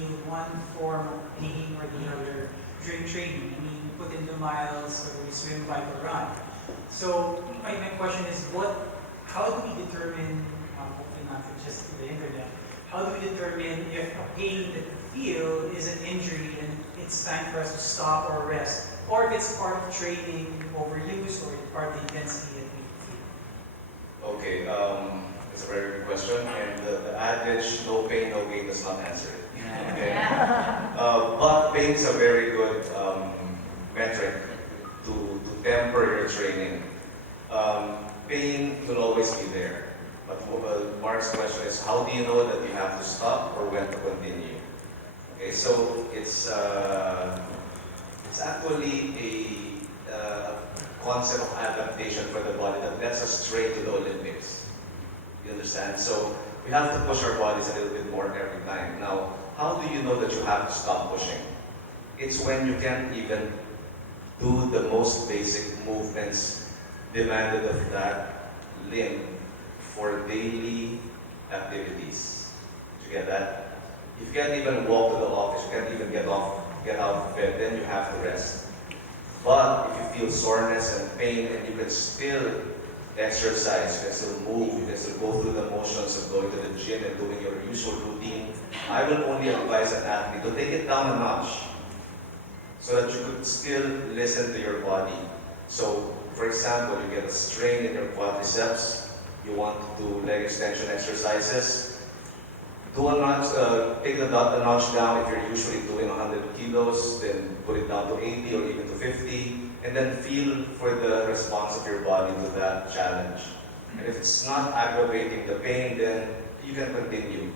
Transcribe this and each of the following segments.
feel one form of pain or the other during training. I mean, put in the miles, whether we swim, bike, or run. So my question is, how do we determine, hopefully not just through the internet, how do we determine if a pain that we feel is an injury and it's time for us to stop or rest, or if it's part of training overuse or part of the intensity that we feel? Okay, it's a very good question, and the adage, no pain, no gain, does not answer it. Okay? But pain is a very good metric to temper your training. Pain will always be there. But Mark's question is, how do you know that you have to stop or when to continue? Okay, so it's actually a concept of adaptation for the body that lets us train to the Olympics. You understand? So we have to push our bodies a little bit more every time. Now, how do you know that you have to stop pushing? It's when you can't even do the most basic movements demanded of that limb for daily activities. Did you get that? If you can't even walk to the office, you can't even get out of bed, then you have to rest. But if you feel soreness and pain and you can still exercise, you can still move, you can still go through the motions of going to the gym and doing your usual routine, I will only advise an athlete to take it down a notch so that you could still listen to your body. So, for example, you get a strain in your quadriceps, you want to do leg extension exercises, do a notch, take the notch down. If you're usually doing 100 kilos, then put it down to 80 or even to 50, and then feel for the response of your body to that challenge. And if it's not aggravating the pain, then you can continue.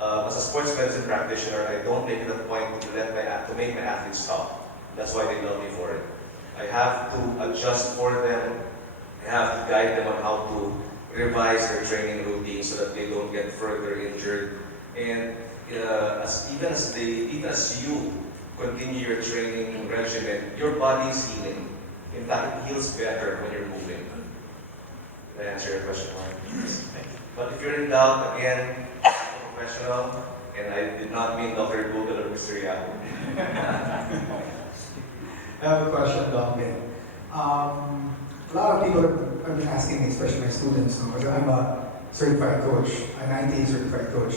As a sports medicine practitioner, I don't make it a point to make my athletes stop. That's why they love me for it. I have to adjust for them. I have to guide them on how to revise their training routine so that they don't get further injured. And even as you continue your training regimen, your body is healing. In fact, it heals better when you're moving. Did I answer your question, Mark? Yes. But if you're in doubt, again, I'm a professional, and I did not mean Dr. Google or Mr. Yahoo. I have a question, Doc Ben. A lot of people have been asking me, especially my students, because I'm a certified coach, a 90 certified coach,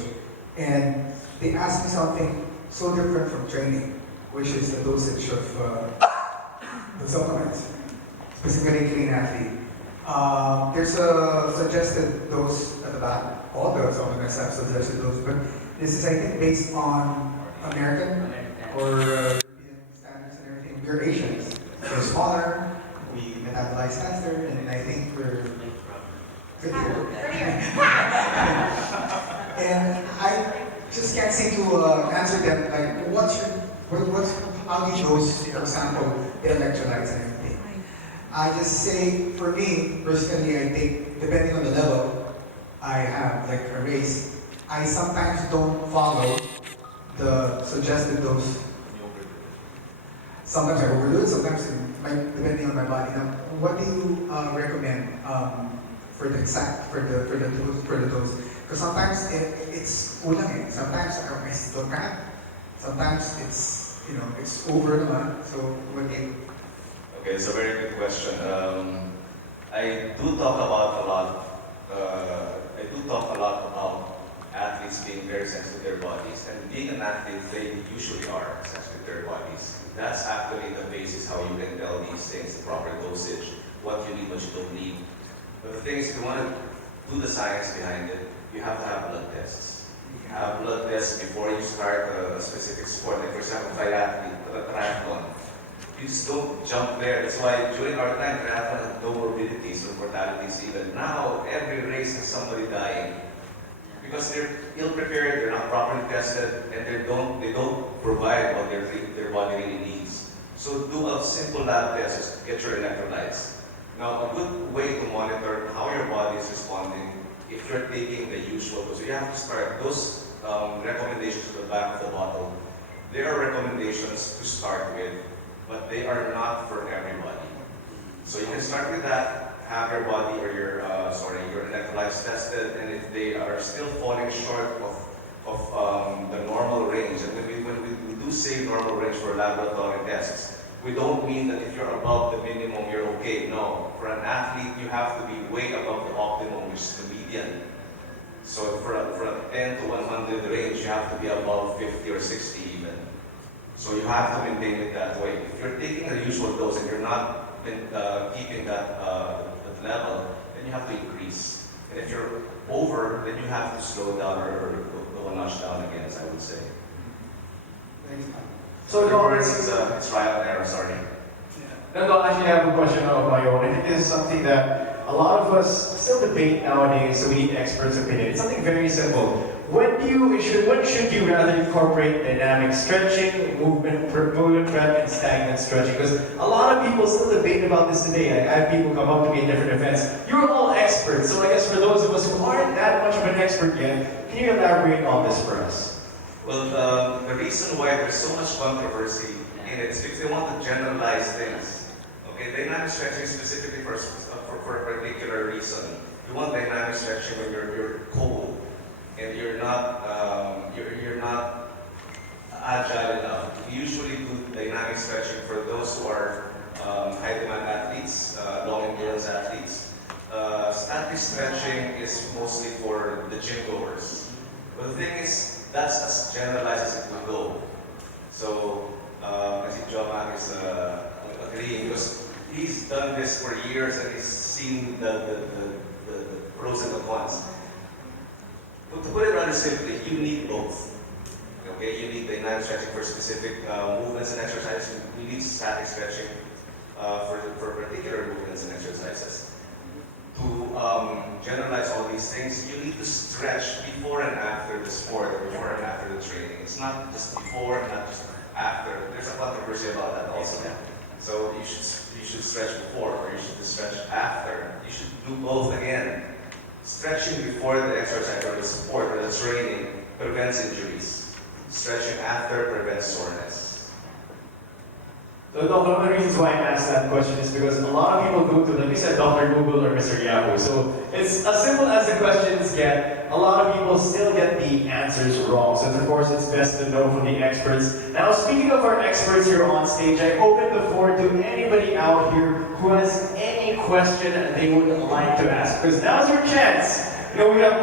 and they ask me something so different from training, which is the dosage of the supplements, specifically clean athlete. There's a suggested dose at the back. All the supplements have suggested dose, but this is, I think, based on American or European standards and everything. We're Asians. We're smaller, we metabolize faster, and I think we're prettier. And I just can't seem to answer them, like, how do you dose, for example, the electrolytes and everything? I just say, for me, personally, I take, depending on the level I have, like a race, I sometimes don't follow the suggested dose. Sometimes I overdo it, sometimes depending on my body. Now, what do you recommend for the dose? Because sometimes it's kulang eh. Sometimes I still can't. Sometimes it's over naman. So what do you? Okay, it's a very good question. I do talk about a lot. I do talk a lot about athletes being very sensitive to their bodies, and being an athlete, they usually are sensitive to their bodies. That's actually the basis how you can tell these things, the proper dosage, what you need, what you don't need. But the thing is, if you want to do the science behind it, you have to have blood tests. You have blood tests before you start a specific sport, like for example, triathlon. You just don't jump there. That's why during our time, triathlon had no morbidities or mortalities even. Now, every race has somebody dying. Because they're ill-prepared, they're not properly tested, and they don't provide what their body really needs. So do a simple lab test, just get your electrolytes. Now, a good way to monitor how your body is responding, if you're taking the usual dose, you have to start those recommendations at the back of the bottle. They are recommendations to start with, but they are not for everybody. So you can start with that, have your body or your electrolytes tested, and if they are still falling short of the normal range, and when we range for laboratory tests. We don't mean that if you're above the minimum, you're okay. No. For an athlete, you have to be way above the optimum, which is the median. So for a 10 to 100 range, you have to be above 50 or 60 even. So you have to maintain it that way. If you're taking the usual dose and you're not keeping that level, then you have to increase. And if you're over, then you have to slow down or go a notch down again, as I would say. Thanks, Doc. So the words, it's trial and error, sorry. No, I actually have a question of my own. I think this is something that a lot of us still debate nowadays, so we need experts' opinion. It's something very simple. When should you rather incorporate dynamic stretching, movement prep, and stagnant stretching? Because a lot of people still debate about this today. I have people come up to me in different events. You're all experts, so I guess for those of us who aren't that much of an expert yet, can you elaborate on this for us? Well, the reason why there's so much controversy in it is because they want to generalize things. Okay, dynamic stretching is specifically for a particular reason. You want dynamic stretching when you're cold and you're not agile enough. We usually do dynamic stretching for those who are high demand athletes, long endurance athletes. Static stretching is mostly for the gym goers. But the thing is, that's as generalized as it will go. So I think John Mack is agreeing because he's done this for years and he's seen the pros and the cons. But to put it rather simply, you need both. Okay, you need dynamic stretching for specific movements and exercises. You need static stretching for particular movements and exercises. To generalize all these things, you need to stretch before and after the sport, or before and after the training. It's not just before and not just after. There's a controversy about that also. So you should stretch before, or you should stretch after. You should do both again. Stretching before the exercise or the sport or the training prevents injuries. Stretching after prevents soreness. So one of the reasons why I asked that question is because a lot of people go to, like you said, Dr. Google or Mr. Yahoo. So it's as simple as the questions get, a lot of people still get the answers wrong. So of course it's best to know from the experts. Now speaking of our experts here on stage, I open the floor to anybody out here who has any question they would like to ask. Because now's your chance. You know, we have